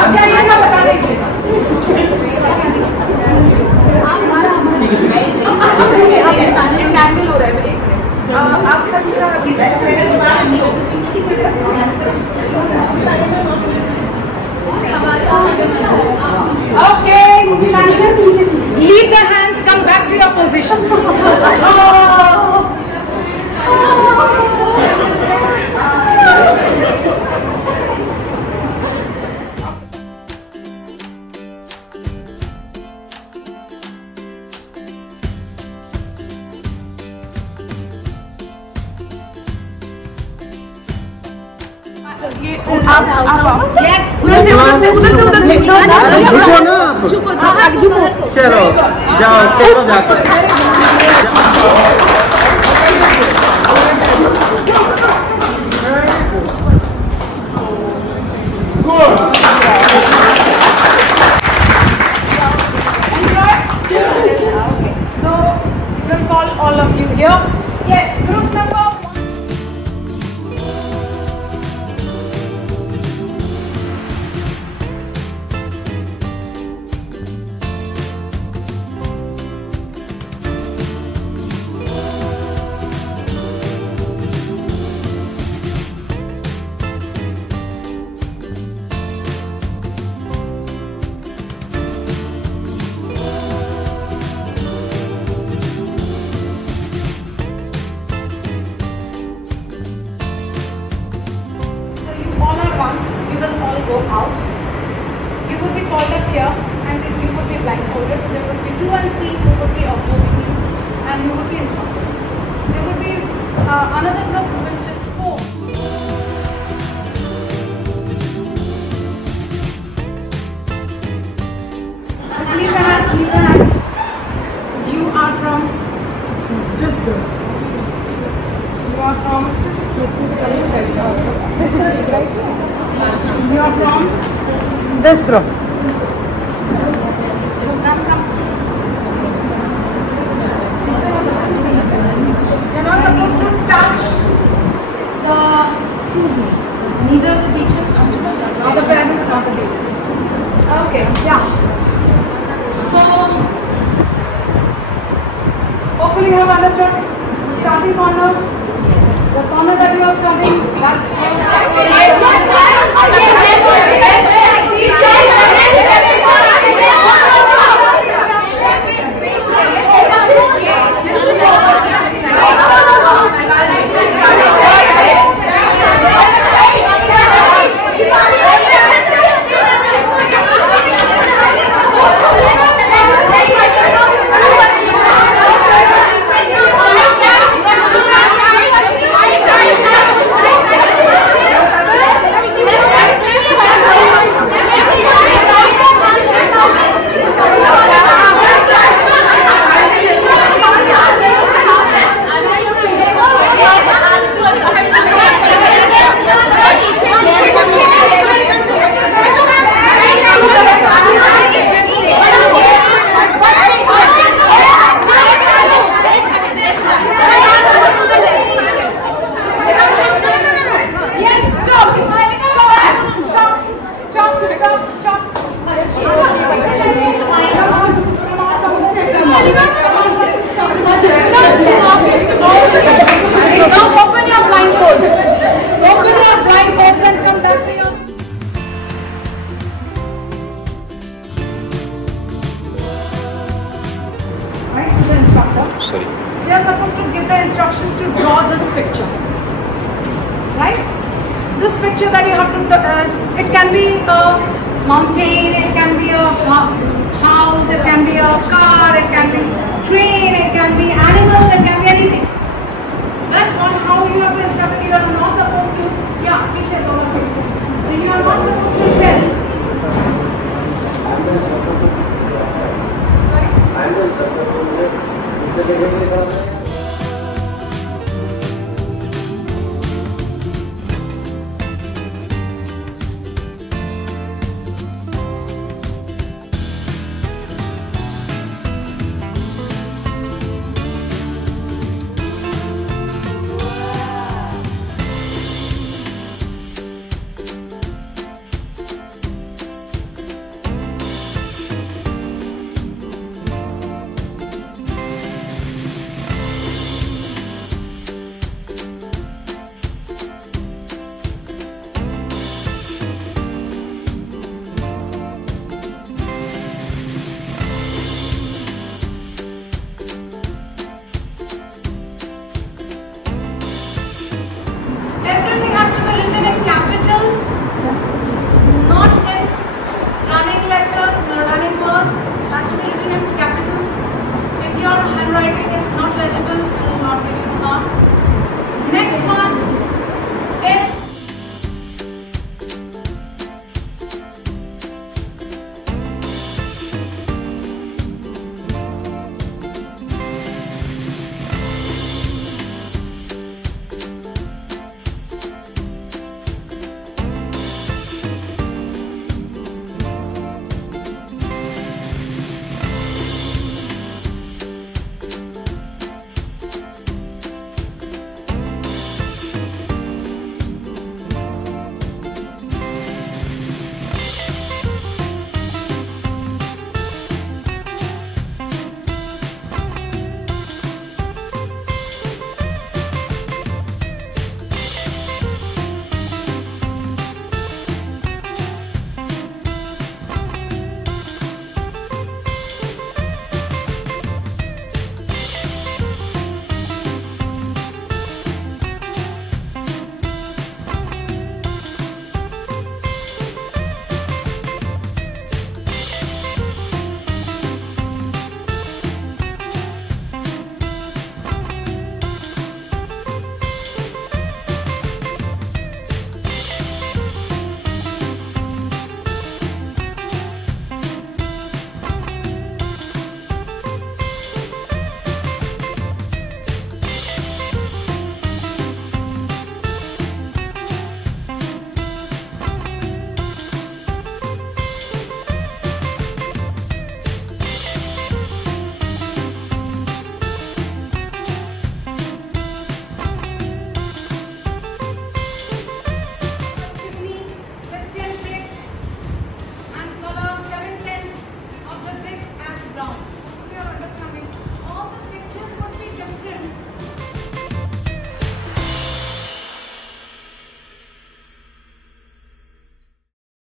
आप क्या ये ना बता दीजिएगा। इंटैंगल हो रहा है। आपका दूसरा okay, leave the hands, come back to your position. चलो जाओ खेलो जाकर So we'll call all of you here. Yes, group number 1. Go out. You would be called up here and you would be blindfolded. There would be 2 and 3 who would be observing you and you would be instructed. There would be another group which is 4. Just leave the hands, leave the hands. You are from this group. You are from You are from this group. You're not supposed to touch the students, neither the teachers nor the parents nor the teachers. Okay, yeah. So, hopefully you have understood the starting corner. The corner that you are studying, that's Sorry. They are supposed to give the instructions to draw this picture, right? This picture that you have to, it can be a mountain, it can be a house, it can be a car, it can be train, it can be animal, it can be anything. That's on how you have to instruct. You are not supposed to, yeah, teachers all of you. So you are not supposed to